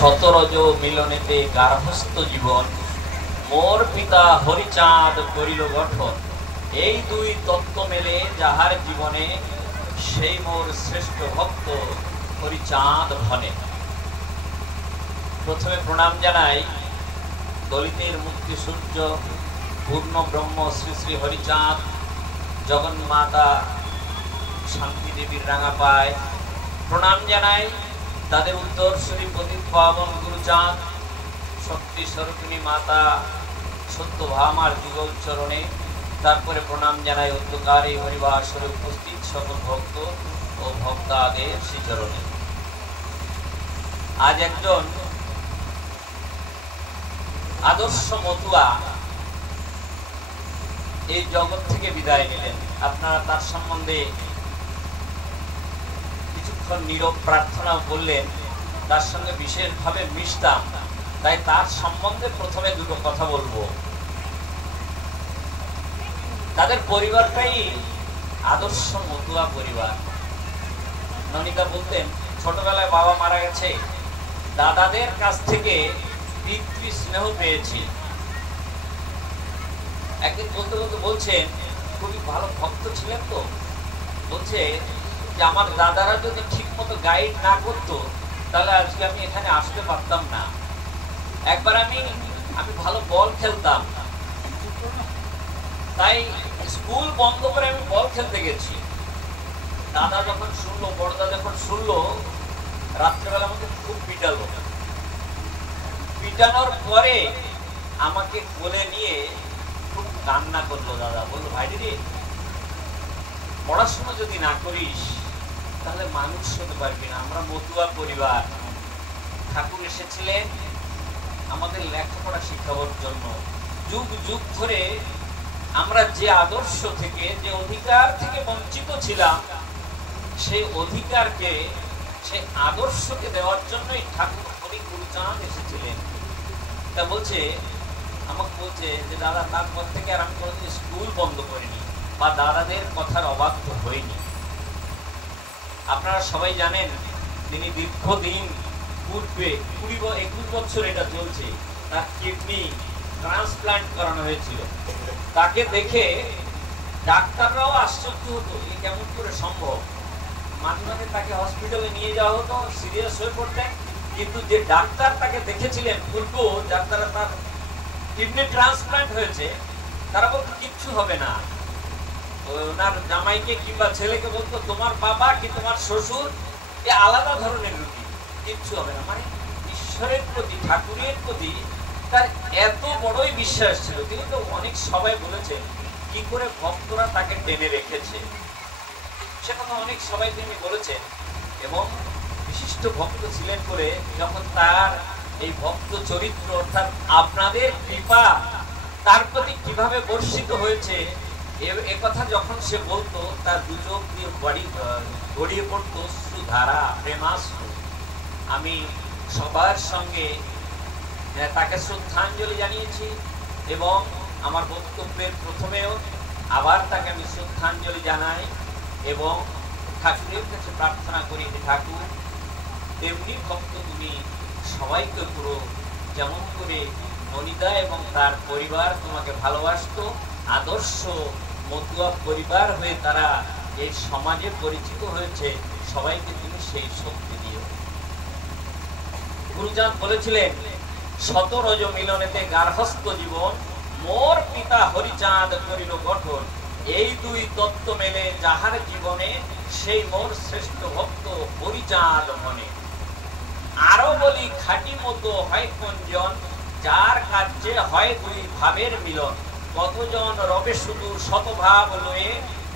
শতরজ মিলনেতে গার্হস্থ জীবন, মোর পিতা হরিচাঁদ করিল গঠন। এই দুই তত্ত্ব মেলে যাহার জীবনে, সেই মোর শ্রেষ্ঠ ভক্ত হরিচাঁদ ভনে। প্রথমে প্রণাম জানাই দলিতের মুক্তি সূর্য পূর্ণ ব্রহ্ম শ্রী শ্রী হরিচাঁদ, জগন্মাতা শান্তি দেবীর রাঙা পায়। প্রণাম জানাই তাদের উত্তরসূরি পতিত পাবন গুরুচাঁদ, শক্তি স্বরূপিণী মাতা সত্যভামার যুগল চরণে। তারপরে প্রণাম জানাই অন্ধকার এই হরিবাসরে উপস্থিত সকল ভক্ত ও ভক্তাদের শ্রীচরণে। আজ একজন আদর্শ মতুয়া এই জগৎ থেকে বিদায় নিলেন। আপনারা তার সম্বন্ধে কিছুক্ষণ নীরব প্রার্থনা বললেন, তার সঙ্গে বিশেষভাবে মিশতাম, তাই তার সম্বন্ধে প্রথমে দুটো কথা বলবো। তাদের পরিবারটাই আদর্শ মতুয়া পরিবার। ননিতা বলতেন, ছোটবেলায় বাবা মারা গেছে, দাদাদের কাছ থেকে পিতৃ স্নেহ পেয়েছি। একদিন বলতে বলতে বলছেন, খুবই ভালো ভক্ত ছিলেন তো, বলছে যে আমার দাদারা যদি ঠিক মতো গাইড না করতো তাহলে আজকে আমি এখানে আসতে পারতাম না। একবার আমি ভালো বল খেলতাম, তাই স্কুল বন্ধ করে আমি বল খেলতে গেছি। দাদা যখন শুনলো, বড়দা যখন শুনলো, রাত্রেবেলা আমাকে খুব পিটালো। পিটানোর পরে আমাকে কোলে নিয়ে খুব কান্না করলো। দাদা বললো, ভাই রে, পড়াশোনা যদি না করিস তাহলে মানুষ হতে পারবি না। আমরা মতুয়া পরিবার, ঠাকুর এসেছিলেন আমাদের লেখাপড়া শিখাবার জন্য। যুগ যুগ ধরে আমরা যে আদর্শ থেকে, যে অধিকার থেকে বঞ্চিত ছিলাম, সেই অধিকারকে, সেই আদর্শকে দেওয়ার জন্যই ঠাকুর হরি গুরুচাঁদ এসেছিলেন। তা বলছে, আমাকে বলছে যে দাদা, তারপর থেকে আর আমি কোনোদিন স্কুল বন্ধ করিনি বা দাদাদের কথার অবাধ্য হইনি। আপনারা সবাই জানেন, তিনি দীর্ঘদিন পূর্বে 21 বছর এটা চলছে, তার কিডনি ট্রান্সপ্লান্ট করানো হয়েছিল। তাকে দেখে ডাক্তাররাও আশ্চর্য হতো, এ কেমন করে সম্ভব। মাঝে মাঝে তাকে হসপিটালে নিয়ে যাওয়া হতো, সিরিয়াস হয়ে পড়তেন, কিন্তু যে ডাক্তার তাকে দেখেছিলেন পূর্ব, যার দ্বারা তার কিডনি ট্রান্সপ্লান্ট হয়েছে, তারা বলতো কিচ্ছু হবে না। ওনার জামাইকে কিংবা ছেলেকে বলতো, তোমার বাবা কি তোমার শ্বশুর এ আলাদা ধরনের রোগী, কিচ্ছু হবে না। মানে ঈশ্বরের প্রতি, ঠাকুরের প্রতি তার এত বড়ই বিশ্বাস ছিল। তিনি তো অনেক সবাই বলেছেন কি করে ভক্তরা তাকে টেনে রেখেছে, সে কথা অনেক সবাই তিনি বলেছেন। এবং বিশিষ্ট ভক্ত ছিলেন বলে যখন তার এই ভক্ত চরিত্র, অর্থাৎ আপনাদের কৃপা তার প্রতি কিভাবে বর্ষিত হয়েছে, এ কথা যখন সে বলতো, তার দু চোখ দিয়ে গড়িয়ে পড়তো সুধারা, প্রেমাশ্রু। আমি সবার সঙ্গে তাকে শ্রদ্ধাঞ্জলি জানিয়েছি এবং আমার বক্তব্যের প্রথমেও আবার তাকে আমি শ্রদ্ধাঞ্জলি জানাই এবং ঠাকুরের কাছে প্রার্থনা করি, ঠাকুর তেমনি ভক্ত তুমি সবাইকে পুরো, যেমন করে ননিতা এবং তার পরিবার তোমাকে ভালোবাসতো, আদর্শ মতুয়া পরিবার হয়ে তারা এই সমাজে পরিচিত হয়েছে, সবাইকে তুমি সেই শক্তি দিও। গুরুচাঁদ বলেছিলেন, শতরজ মিলনেতে গার্হস্থ জীবন, মোর পিতা হরিচাঁদ করিল গঠন। এই দুই তত্ত্ব মেলে যাহার জীবনে, সেই মোর শ্রেষ্ঠ ভক্ত হরিচাঁদ মনে। আরো বলি, খাঁটি মতো হয় কোনজন, যার কার্যে হয় দুই ভাবের মিলন। কতজন রবে শুধু শতভাব লয়ে,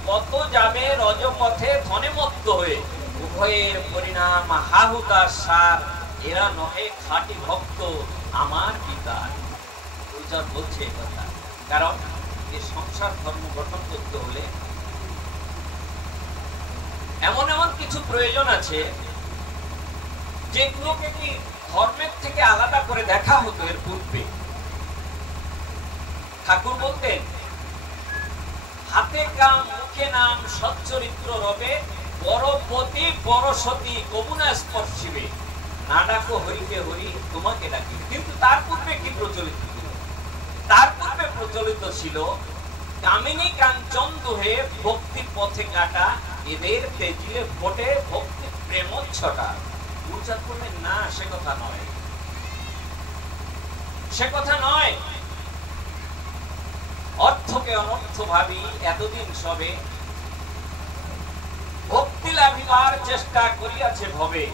কত যাবে রজপথে ধনে মত্ত হয়ে। উভয়ের পরিণাম হাহুতার সার, এরা নহে খাঁটি ভক্ত আমার পিতা। গুরুচাঁদ বলছে কথা, কারণ এই সংসার ধর্ম গঠন করতে হলে এমন এমন কিছু প্রয়োজন আছে যেগুলোকে কি ধর্মের থেকে আলাদা করে দেখা হতো এর পূর্বে। ঠাকুর বলতেন, হাতে কাম মুখে নাম সচ্চরিত্র রবে, পরপতি পরসতী কবুনা স্পর্শিবে। না ডাকো হরিকে হরি, তোমাকে ডাকি। কিন্তু তার পূর্বে কি প্রচলিত ছিল? তার পূর্বে প্রচলিত ছিল কামিনী কাঞ্চন দুহে ভক্তি পথে কাটা, এদের তেজিলে ভোটে ভক্তি প্রেমচ্ছটা। গুরুচাঁদ বললেন না, সে কথা নয়, সে কথা নয়। অর্থকে অনর্থ ভাবি এতদিন সবে, ভক্তি লাভিবার চেষ্টা করিয়াছে ভবে।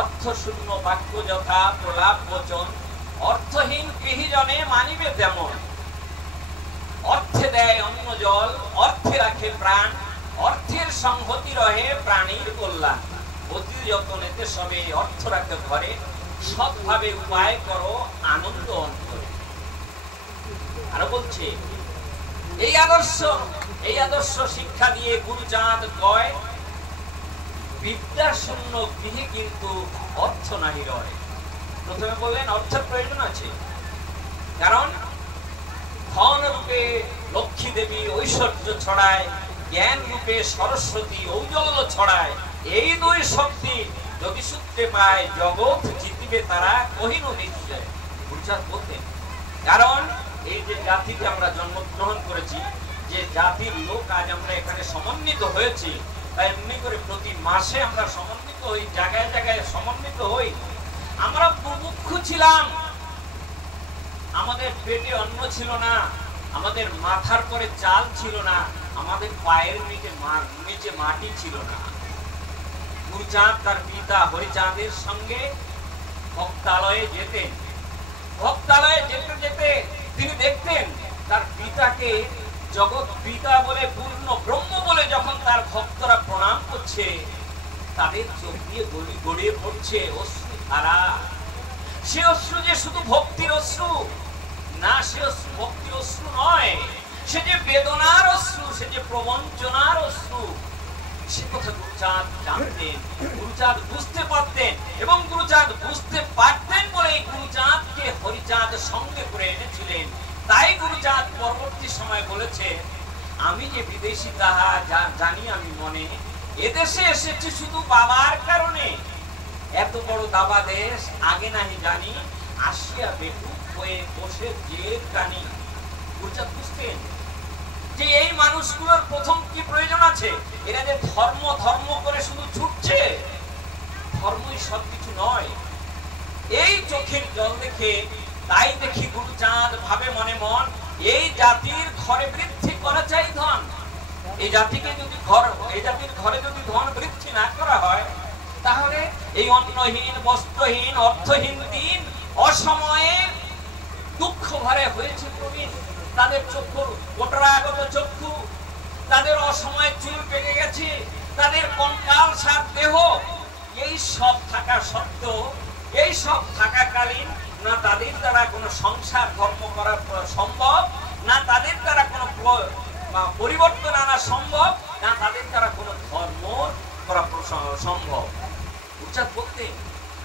অর্থ শূন্য বাক্য যথা প্রলাপ বচন, অর্থহীন গৃহীজনে মানিবে তেমন। অর্থে দেয় অন্ন জল, অর্থে রাখে প্রাণ, অর্থের সংহতি রহে প্রাণীর কল্যাণ। অতি যতনেতে সবে অর্থ রাখতে ঘরে, সৎভাবে উপায় করো আনন্দ অন্তরে। আরো বলছে এই আদর্শ শিক্ষা দিয়ে গুরুচাঁদ কয়, বিদ্যা শূন্য গৃহে কিন্তু অর্থ নাহি রয়। প্রথমে বললেন অর্থের প্রয়োজন আছে, কারণ ধন রূপে লক্ষ্মী দেবী ঐশ্বর্য ছড়ায়, জ্ঞান রূপে সরস্বতী ঔজ্জ্বল্য ছড়ায়। এই দুই শক্তি যদি সূত্রে পায়, জগৎ জিতিবে তারা কহিনু নিশ্চয়। গুরুচাঁদ বলতেন, কারণ এই যে জাতিতে আমরা জন্মগ্রহণ করেছি, যে জাতির লোক আজ আমরা এখানে সমন্বিত হয়েছি, তাই এমনি করে প্রতি মাসে আমরা সমন্বিত হই, জায়গায় জায়গায় সমন্বিত হই। আমরা বুভুক্ষু ছিলাম, আমাদের পেটে অন্ন ছিল না, আমাদের মাথার পরে চাল ছিল না, আমাদের পায়ের নিচে মাটি ছিল না। গুরুচাঁদ তার পিতা হরিচাঁদের সঙ্গে ভক্তালয়ে যেতেন। ভক্তালয়ে যেতে যেতে তিনি দেখতেন তার পিতাকে জগৎ পিতা বলে, পূর্ণ ব্রহ্ম বলে যখন তার ভক্তরা প্রণাম করছে, তাদের চোখ দিয়ে গড়িয়ে পড়ছে অশ্রু ধারা। সে অশ্রু যে শুধু ভক্তির অশ্রু না, সে অশ্রু ভক্তির অশ্রু নয়, সে যে বেদনার অশ্রু, সে যে প্রবঞ্চনার অশ্রু। সে কথা গুরুচাঁদ জানতেন, গুরুচাঁদ বুঝতে পারতেন, এবং গুরুচাঁদ বুঝতে পারতেন বলে গুরুচাঁদকে হরিচাঁদ সঙ্গে করে এনেছিলেন। তাই গুরুচাঁদ পরবর্তী সময় বলেছে, আমি যে বিদেশি তাহা জানি আমি মনে, এদেশে এসেছি শুধু বাবার কারণে। এত বড় দাবা দেশ আগে নাহি জানি, আসিয়া বেকুব হয়ে বসে যে কানি। গুরুচাঁদ বুঝতেন যে এই মানুষগুলোর প্রথম কি প্রয়োজন আছে। এরা যে ধর্ম ধর্ম করে শুধু ছুটছে, ধর্মই সবকিছু নয়। এই চোখের জল দেখে, তাই দেখি গুরুচাঁদ ভাবে মনে মন, এই জাতির ঘরে বৃদ্ধি করা চাই ধন। এই জাতিকে যদি এই জাতির ঘরে যদি ধন বৃদ্ধি না করা হয়, তাহলে এই অন্নহীন বস্ত্রহীন অর্থহীন দিন অসময়ে দুঃখ ভরে হয়েছে প্রবীণ। তাদের চক্ষু কোটরাগত চক্ষু, তাদের অসময়ে চুল পেকে গেছে, তাদের কঙ্কাল সার দেহ, এই সব থাকা সত্ত্বেও, এই সব থাকাকালীন না তাদের দ্বারা কোনো সংসার ধর্ম করা সম্ভব, না তাদের দ্বারা কোনো পরিবর্তন আনা সম্ভব, না তাদের দ্বারা কোনো ধর্ম করা সম্ভব। গুরুচাঁদ বলতেন,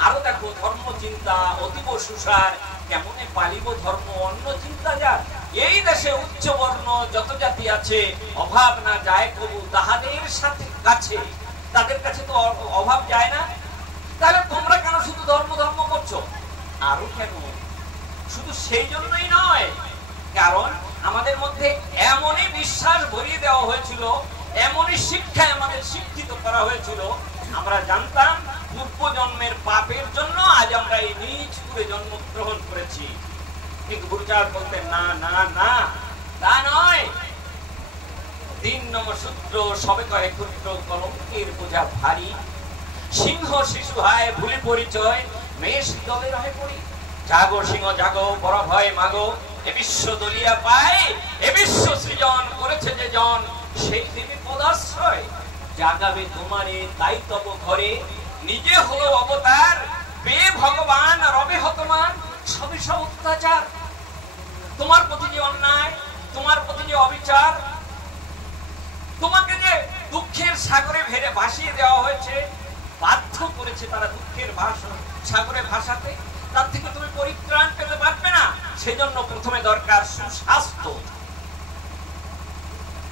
আরো দেখো ধর্ম চিন্তা অতীব সুসার, কেমনে পালিব ধর্ম অন্য চিন্তা যার। এই দেশে উচ্চ বর্ণ যত জাতি আছে, অভাব না যায় কবু তাহাদের সাথে কাছে। তাদের কাছে তো অভাব যায় না, তাহলে তোমরা কেন শুধু ধর্ম ধর্ম করছো? আরো কেন? শুধু সেই জন্যই নয়, কারণ আমাদের মধ্যে এমনই বিশ্বাস ভরিয়ে দেওয়া হয়েছিল, এমনই শিক্ষায় আমাদের শিক্ষিত করা হয়েছিল, আমরা জানতাম পূর্ব জন্মের পাপের জন্য আজ আমরা এই নিজ করে জন্মগ্রহণ করেছি। কিন্তু গুরুচাঁদ বলতেন, না না না, তা নয়। 3 নম্বর সূত্র, সবে করে ক্ষুদ্র কলঙ্কের বোঝা ভারী, সিংহ শিশু হায় ভুলি পরিচয়, মেষ দলে রহে পড়ি। জাগো সিংহ জাগো, বড় ভয় মাগো, এ বিশ্ব দলিয়া পায়, এ বিশ্ব সৃজন করেছে যে জন, সেই দেবী পদাশ্রয়। জাগাবে তোমারে তাই তব ঘরে, নিজে হলো অবতার, বে ভগবান রবে হতমান, সবে সব অত্যাচার। তোমার প্রতি যে অন্যায়, তোমার প্রতি যে অবিচার, তোমাকে যে দুঃখের সাগরে ভেড়ে ভাসিয়ে দেওয়া হয়েছে, বাধ্য করেছে তারা দুঃখের সাগরে ভাসাতে, তার থেকে তুমি পরিত্রাণ পেতে পারবে না। সেজন্য প্রথমে দরকার সুস্বাস্থ্য,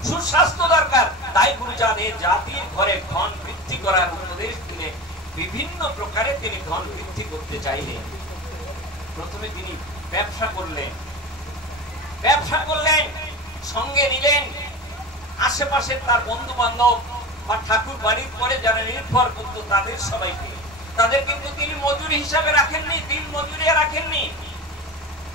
সুস্বাস্থ্য দরকার। তাই গুরুচাঁদ জাতির ঘরে ধন বৃদ্ধি করার উপদেশ দিলে বিভিন্ন প্রকারে তিনি ধন বৃদ্ধি করতে চাইলেন। প্রথমে তিনি ব্যবসা করলেন, সঙ্গে নিলেন আশেপাশে তার বন্ধু বান্ধব বা ঠাকুর বাড়ির পরে যারা নির্ভর করত তাদের সবাইকে। তাদের কিন্তু তিনি মজুরি হিসাবে রাখেননি, দিন মজুরিয়া রাখেননি,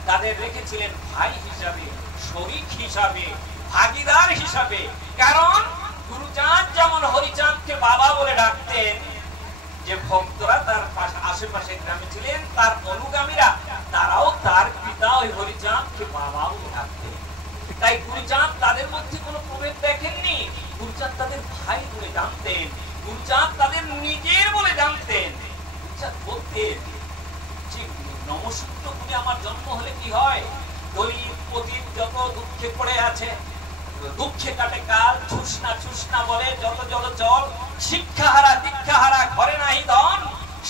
তাদের রেখেছিলেন ভাই হিসাবে, শরীক হিসাবে, ভাগিদার হিসাবে। কারণ গুরুচাঁদ যেমন হরিচাঁদকে বাবা বলে ডাকতেন, যে ভক্তরা তার আশেপাশে গ্রামে ছিলেন তার অনুগামীরা, তারাও তার পিতা ওই হরিচাঁদকে বাবা বলে ডাকতেন। তাই গুরুচাঁদ তাদের মধ্যে কোনো প্রভেদ দেখেননি। গুরুচাঁদ তাদের ভাই বলে জানতেন, গুরুচাঁদ তাদের নিজের বলে জানতেন। গুরুচাঁদ বলতেন যে নমসূত্র গুলি আমার জন্ম হলে কি হয়, দলিত পতিত যত দুঃখে পড়ে আছে, দুঃখে কাটে কাল, ছুসনা ছুসনা বলে যত জল চল, শিক্ষাহারা দীক্ষাহারা ঘরে নাহি ধন,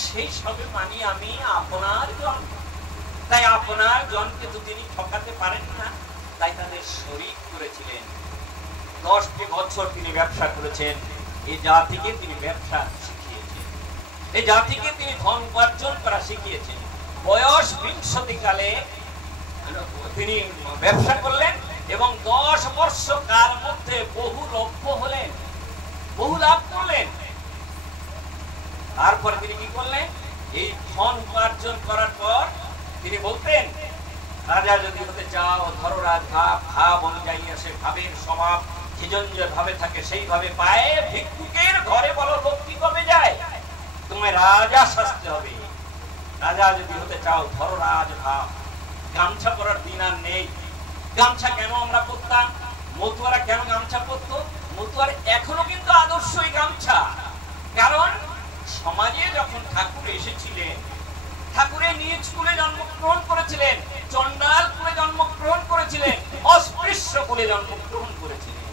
সেই সবে মানি আমি আপনার জন। তাই আপনার জনকে তো তিনি ঠকাতে পারেন না, তাই তাদের শরীক করেছিলেন। 10টি বছর তিনি ব্যবসা করেছেন, এই জাতিকে তিনি ব্যবসা শিখিয়েছেন, এই জাতিকে তিনি ধন উপার্জন করা শিখিয়েছেন। বয়স 20 কালে তিনি ব্যবসা করলেন এবং 10 বর্ষ কাল মধ্যে বহু লভ্য হলেন, বহু লাভ করলেন। তারপরে তিনি কি করলেন, এই ধন উপার্জন করার পর তিনি বলতেন, রাজা যদি হতে চাও ধরো রাজ ভাব, ভাব অনুযায়ী আসে ভাবের স্বভাব, যে ভাবে থাকে সেইভাবে পায়, ভিক্ষুকের ঘরে বলো লক্ষ্মী কবে যায়, তোমায় রাজা সাজতে হবে। রাজা যদি হতে চাও ধরো রাজ ভাব। গামছা পরার দিন আর নেই। গামছা কেন আমরা পরতাম, মতুয়ারা কেন গামছা পরত, মতুয়ার এখনো কিন্তু আদর্শই গামছা। কারণ সমাজে যখন ঠাকুর এসেছিলেন, ঠাকুরের নিজ কুলে জন্মগ্রহণ করেছিলেন, চন্ডাল কুলে জন্মগ্রহণ করেছিলেন, অস্পৃশ্য কুলে জন্মগ্রহণ করেছিলেন।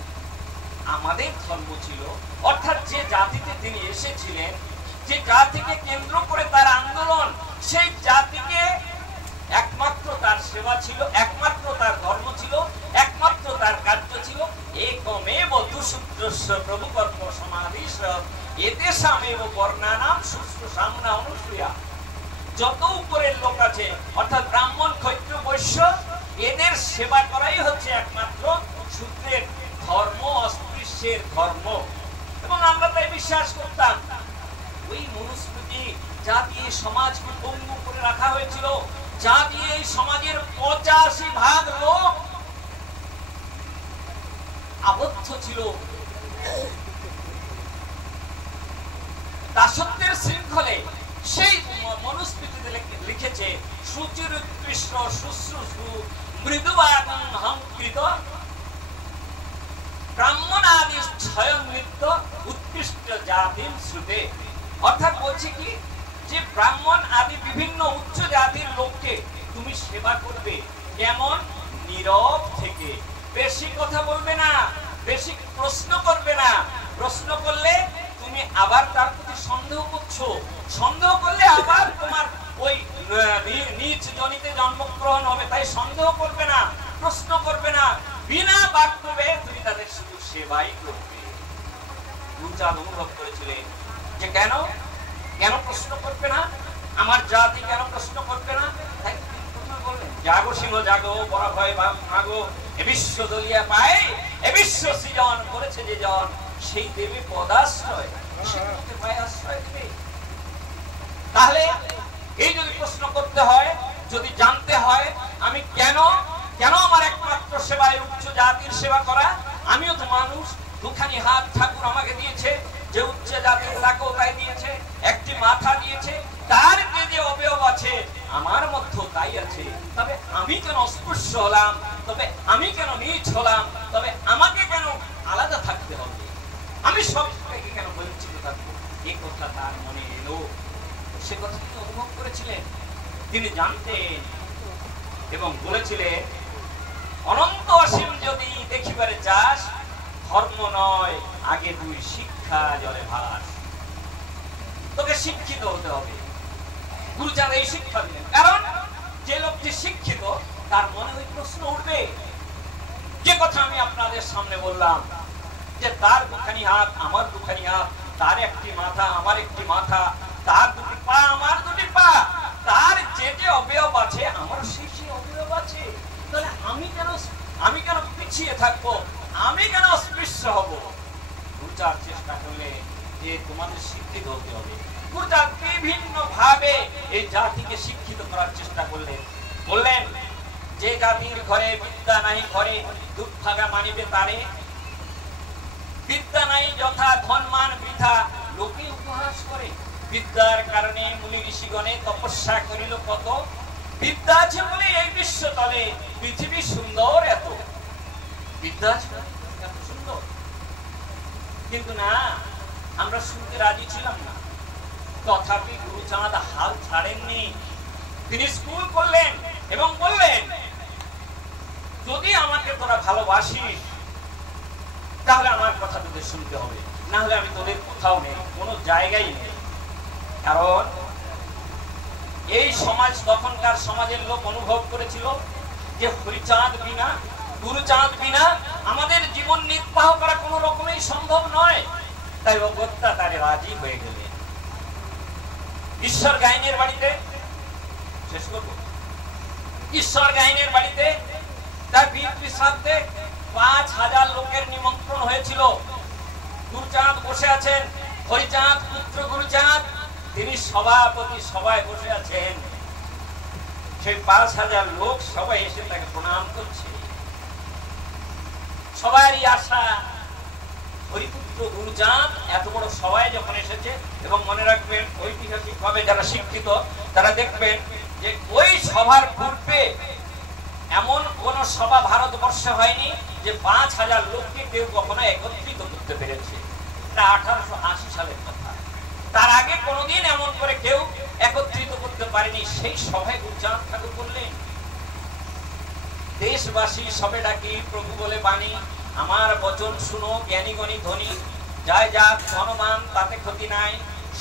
আমাদের ধর্ম ছিল, অর্থাৎ যে জাতিতে তিনি এসেছিলেন, যে জাতিকে কেন্দ্র করে তার আন্দোলন, সেই জাতিকে একমাত্র তার সেবা ছিল, একমাত্র তার ধর্ম ছিল, একমাত্র তার কার্য ছিল একমেব দুসূত্রস্য প্রভুকর্ম সমাধিশ এতেষামেব বর্ণানাম শুশ্রূষাম্না অনুসূয়া। যত উপরের লোক আছে, অর্থাৎ ব্রাহ্মণ ক্ষত্র বৈশ্য, এদের সেবা করাই হচ্ছে একমাত্র সূত্রের ধর্ম, অস্পৃশ্যের ধর্ম। এবং আমরা তাই বিশ্বাস করতাম। ওই মনুস্মৃতি যা দিয়ে সমাজকে পঙ্গু করে রাখা হয়েছিল, যা দিয়ে এই সমাজের 85% লোক আবদ্ধ ছিল দাসত্বের শৃঙ্খলে, সেই মনুস্মৃতিতে লিখেছে সুচির উৎকৃষ্ট শুশ্রূষু মৃদুবাদন হংকৃত ব্রাহ্মণাদি স্বয়ং নৃত্য উৎকৃষ্ট জাতির শ্রুতে। অর্থাৎ বলছে কি, যে ব্রাহ্মণ আদি বিভিন্ন উচ্চ জাতির লোককে তুমি সেবা করবে, কেমন, নীরব থেকে, বেশি কথা বলবে না, বেশি প্রশ্ন করবে না। প্রশ্ন করলে তুমি আবার তার প্রতি সন্দেহ করছো, সন্দেহ করলে আবার তোমার ওই নিজ জনিতে জন্মগ্রহণ হবে, তাই সন্দেহ করবে না, প্রশ্ন করবে না, বিনা বাক্যবে তুমি তাদের শুধু সেবাই করবে। গুরুচাঁদ অনুভব করেছিলেন যে কেন প্রশ্ন করবে না, আমার জাতি কেন প্রশ্ন করবে না। তাই তিনি প্রথমে বললেন, জাগো সিংহ জাগো, বড় ভয় মাগো, এ বিশ্ব দলিয়া পায়, এ বিশ্ব সৃজন করেছে যে জন, সেই দেবে পদাশ্রয়, সে পায় আশ্রয় দেবে। তাহলে এই যদি প্রশ্ন করতে হয়, যদি জানতে হয় আমি কেন আমার একমাত্র সেবায় উচ্চ জাতির সেবা করা, আমিও তো মানুষ, দুখানি হাত ঠাকুর আমাকে দিয়েছে, যে উচ্চ জাতির তাকেও তাই দিয়েছে, একটি মাথা দিয়েছে, তার যে অবয়ব আছে আমার মধ্যে তাই আছে। তবে আমি কেন অস্পৃশ্য হলাম, তবে আমি কেন নীচ হলাম, তবে আমাকে কেন আলাদা থাকতে হবে, আমি সব থেকে কেন বঞ্চিত থাকবো, এই কথা তার মনে এলো। সে কথা তিনি অনুভব করেছিলেন, তিনি জানতেন এবং বলেছিলেন, অনন্ত অসীম যদি দেখিবারে চাস, ধর্ম নয় আগে তুই শিক্ষা জলে ভাস। তোকে শিক্ষিত হতে হবে। গুরুচাঁদ এই শিক্ষা দিলেন, কারণ যে লোকটি শিক্ষিত তার মনে ওই প্রশ্ন উঠবে, যে কথা আমি আপনাদের সামনে বললাম, যে তার দুখানি হাত আমার দুখানি হাত, তার একটি মাথা আমার একটি মাথা, তার দুটি পা আমার দুটি পা, তার যে যে অবয়ব আছে আমার সেই সেই অবয়ব আছে। তাহলে আমি কেন পিছিয়ে থাকবো, আমি কেন অস্পৃশ্য হব? গুরুচাঁদ চেষ্টা করলে যে তোমাদের শিক্ষিত হতে হবে। গুরুচাঁদ বিভিন্ন ভাবে এই জাতিকে শিক্ষিত করার চেষ্টা করলেন। বললেন যে জাতির ঘরে বিদ্যা নাই, ঘরে দুর্ভাগা মানিবে তারে। বিদ্যা নাই যথা ধনমান বৃথা, লোকে উপহাস করে। বিদ্যার কারণে মুনি ঋষিগণে তপস্যা করিল কত। বিদ্যা আছে বলে এই বিশ্বতলে পৃথিবী সুন্দর এত। বিদ্যা আছে এত সুন্দর, কিন্তু না, আমরা শুনতে রাজি ছিলাম না। তথাপি গুরুচাঁদ হাল ছাড়েননি। তিনি স্কুল করলেন এবং বললেন, যদি আমাকে তোরা ভালোবাসিস তাহলে আমার কথা তোদের শুনতে হবে, না হলে আমি তোদের কোথাও নেই, কোনো জায়গায় নেই। কারণ এই সমাজ, তখনকার সমাজের লোক অনুভব করেছিল যে হরিচাঁদ বিনা, গুরুচাঁদ বিনা আমাদের জীবন নির্বাহ করা কোনো রকমই সম্ভব নয়। তাই অগত্যা তারে রাজি হয়ে গেলেন। ঈশ্বর গাইনের বাড়িতে, শেষ করব, ঈশ্বর গাইনের বাড়িতে তার বীর শ্রাদ্ধে 5000 লোকের নিমন্ত্রণ হয়েছিল। গুরুচাঁদ বসে আছেন, হরিচাঁদ পুত্র গুরুচাঁদ তিনি সভাপতি সভায় বসে আছেন। সেই 5000 লোক সবাই এসে তাকে প্রণাম করছে। সবারই আশা হরিপুত্র গুরুচাঁদ এত বড় সভায় যখন এসেছে, এবং মনে রাখবেন ঐতিহাসিক ভাবে যারা শিক্ষিত তারা দেখবেন যে ওই সভার পূর্বে এমন কোন সভা ভারতবর্ষে হয়নি যে 5000 লোককে কেউ কখনো একত্রিত করতে পেরেছে। এটা 1880 সালের কথা। তার আগে কোনোদিন এমন করে কেউ একত্রিত করতে পারেনি। সেই সভায় গুরুচাঁদ ঠাকুর বললেন, দেশবাসী সবে ডাকি প্রভু বলে বাণী, আমার বচন শুনো জ্ঞানী গণী ধনী, যায় যাক ধনবান তাতে ক্ষতি নাই,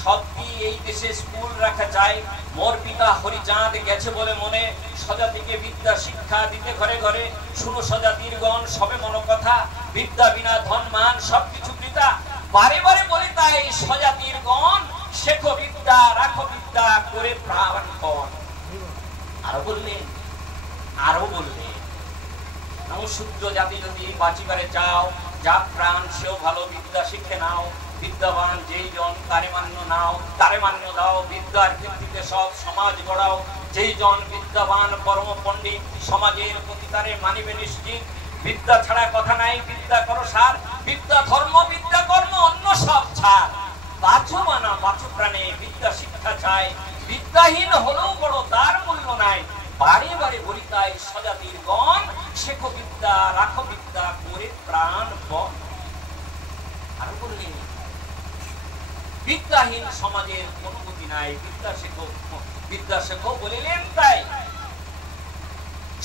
সত্যি এই দেশে স্কুল রাখা চাই। মোর পিতা হরিচাঁদ গেছে বলে মনে, স্বজাতিকে বিদ্যা শিক্ষা দিতে ঘরে ঘরে। শুনো স্বজাতির গণ সবে মন কথা, বিদ্যা বিনা ধন মান সবকিছু বৃথা। বারে বারে বলি তাই স্বজাতির গণ, শেখো বিদ্যা রাখো বিদ্যা করে প্রাণপণ। আরো বললেন, শূদ্র জাতি যদি বাঁচিবারে চাও, যা প্রাণ সেও ভালো বিদ্যা শিখে নাও। বিদ্যাবান যেই জন তারে মান্য নাও, তারে মান্য দাও। বিদ্যার ভিত্তিতে সব সমাজ গড়াও। যেই জন বিদ্যাবান পরম পণ্ডিত, সমাজের প্রতি তারে মানিবে নিশ্চিত। বিদ্যা ছাড়া কথা নাই, বিদ্যা করো সার। বিদ্যা ধর্ম বিদ্যা কর্ম অন্য সব ছাড়। বাঁচো মানা বাঁচো প্রাণে বিদ্যা শিক্ষা চাই। বিদ্যাহীন হলেও বড় তার মূল্য নাই। বারে বারে বলি তাই স্বজাতির গণ, শেখো বিদ্যা রাখো বিদ্যা করে প্রাণপণ। আরো বললেন, বিদ্যাহীন সমাজের কোনো গতি নাই। বিদ্যা শেখো বলিলেন তাই।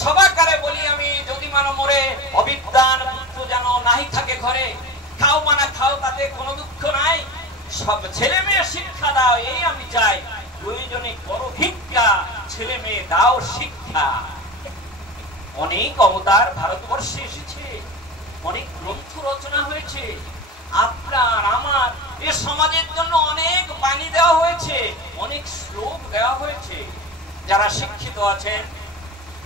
সবাকারে বলি আমি, যদি মানো মোরে, অবিদ্যান পুত্র যেন নাহি থাকে ঘরে। খাও মানা খাও, তাতে কোনো দুঃখ নাই। সব ছেলে মেয়ে শিক্ষা দাও, এই আমি চাই। প্রয়োজনে করো ভিক্ষা, ছেলে মেয়ে দাও শিক্ষা। অনেক অবতার ভারতবর্ষে এসেছে, অনেক গ্রন্থ রচনা হয়েছে। আপনার আমার এ সমাজের জন্য অনেক বাণী দেওয়া হয়েছে, অনেক শ্লোক দেওয়া হয়েছে। যারা শিক্ষিত আছেন,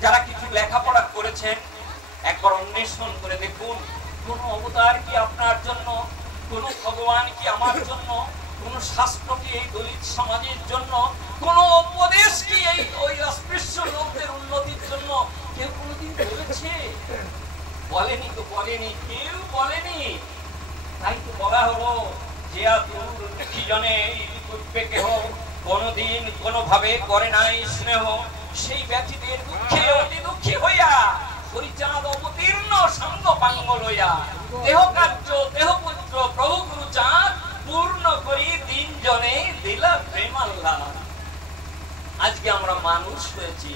যারা কিছু লেখাপড়া করেছেন, একবার অন্বেষণ করে দেখুন, কোন অবতার কি আপনার জন্য, কোন ভগবান কি আমার জন্য, কোন শাস্ত্র কি এই দলিত সমাজের জন্য, কোন উপদেশ কি এই ওই অস্পৃশ্য লোকদের উন্নতির জন্য কেউ কোনদিন বলেছে? বলেনি তো, বলেনি, কেউ বলেনি। তাই তো বলা হলো, যে দুঃখী জনে করবে কেহ, কোনদিন কোনোভাবে করে নাই স্নেহ। সেই ব্যক্তিদের দুঃখে অতি দুঃখী হইয়া হরিচাঁদ অবতীর্ণ সঙ্গ পাঙ্গ লইয়া। দেহ কার্য দেহ পুত্র প্রভু গুরুচাঁদ, পূর্ণ করি দিন জনে দিলা প্রেম আল্লাহ। আজকে আমরা মানুষ হয়েছি,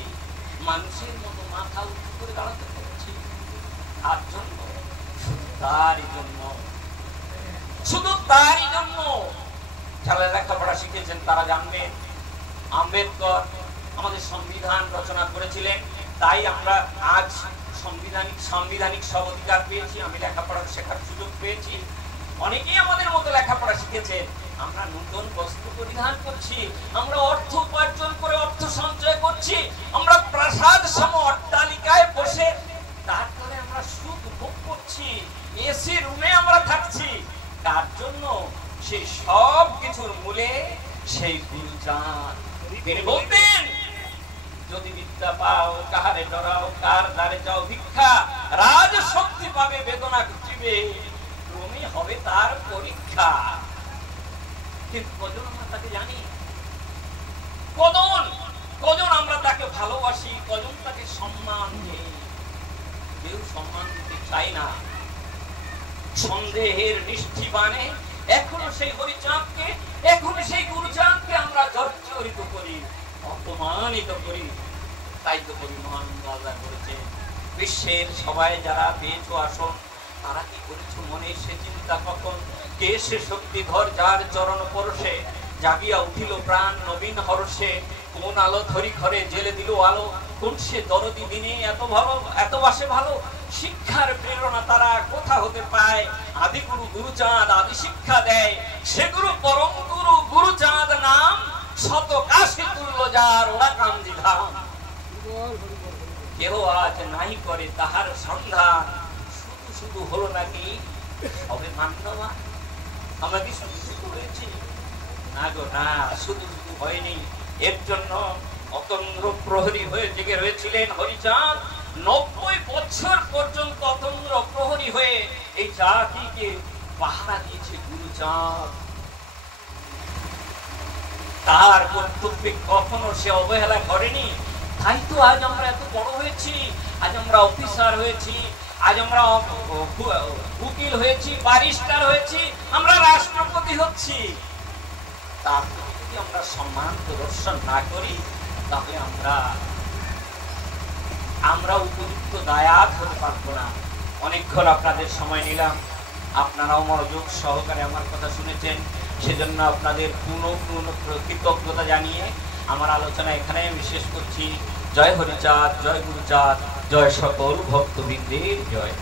মানুষের মতো মাথা উঁচু করে দাঁড়াতে পেরেছি। তার জন্য, শুধু তারই জন্য, শুধু তারই জন্য। যারা লেখাপড়া শিখেছেন তারা জানবেন, আম্বেদকর আমাদের সংবিধান রচনা করেছিলেন। তাই আমরা আজ সাংবিধানিক সব অধিকার পেয়েছি। আমি লেখাপড়া শেখার সুযোগ পেয়েছি। অনেকেই আমাদের মতো লেখাপড়া শিখেছেন, আমরা নতুন বস্ত্র পরিধান করছি, আমরা অর্থ উপার্জন করে অর্থ সঞ্চয় করছি, আমরা প্রাসাদ সম অট্টালিকায় বসে তারপরে আমরা সুখ ভোগ করছি, এসি রুমে আমরা থাকছি। তার জন্য সেই সব কিছুর মূলে সেই গুরুচাঁদ। তিনি বলতেন, যদি বিদ্যা পাও কাহারে ডরাও, কার দ্বারে যাও ভিক্ষা, রাজ শক্তি পাবে বেদনা ঘুচিবে, ক্রমে হবে তার পরীক্ষা। কিন্তু কজন আমরা তাকে জানি, কজন আমরা তাকে ভালোবাসি, কজন তাকে সম্মান দেই? কেউ সম্মান দিতে চাই না। সন্দেহের নিষ্ঠিবানে এখনো সেই হরিচাঁদকে, এখনো সেই গুরুচাঁদকে আমরা জর্জরিত করি, অপমানিত করি। তাই তো কবি মহানন্দ আল্লাহ করেছেন, বিশ্বের সবাই যারা পেয়েছো আসন, তারা কি করেছো মনে সে চিন্তা কখন, কে সে শক্তি ধর যার চরণ পরশে, জাগিয়া উঠিল প্রাণ নবীন হর্ষে, কোন আলো ধরি ঘরে জেলে দিল আলো, কোন সে দরদি দিনে এত ভালো এত বাসে ভালো, শিক্ষার প্রেরণা তারা কোথা হতে পায়, আদি গুরু গুরুচাঁদ আদি শিক্ষা দেয়, সে গুরু পরম গুরু গুরুচাঁদ নাম, শত কাশি তুল্য যার ওরা কান্দি ধাম। কেহ আজ নাই করে তাহার সন্ধান, শুধু শুধু হলো নাকি সবে মান্যবা। আমরা কি শুধু শুধু হয়েছি? না গো না, শুধু শুধু হয়নি। এর জন্য অতন্দ্র প্রহরী হয়ে জেগে রয়েছিলেন হরিচাঁদ। 90 বছর পর্যন্ত অতন্দ্র প্রহরী হয়ে এই জাতিকে পাহারা দিয়েছে গুরুচাঁদ। তার কর্তব্যে কখনো সে অবহেলা করেনি। তাই তো আজ আমরা এত বড় হয়েছি, আজ আমরা অফিসার হয়েছি, আজ আমরা উকিল হয়েছি, ব্যারিস্টার হয়েছি, আমরা রাষ্ট্রপতি হচ্ছি। তারপর যদি আমরা সম্মান প্রদর্শন না করি, তাহলে আমরা উপযুক্ত দায়াদ হতে পারবো না। অনেকক্ষণ আপনাদের সময় নিলাম, আপনারাও মনোযোগ সহকারে আমার কথা শুনেছেন, সেজন্য আপনাদের পুনঃ কৃতজ্ঞতা জানিয়ে আমার আলোচনা এখানে আমি শেষ করছি। জয় হরিচাঁদ, জয় গুরুচাঁদ, জয় সকল ভক্তবৃন্দের জয়।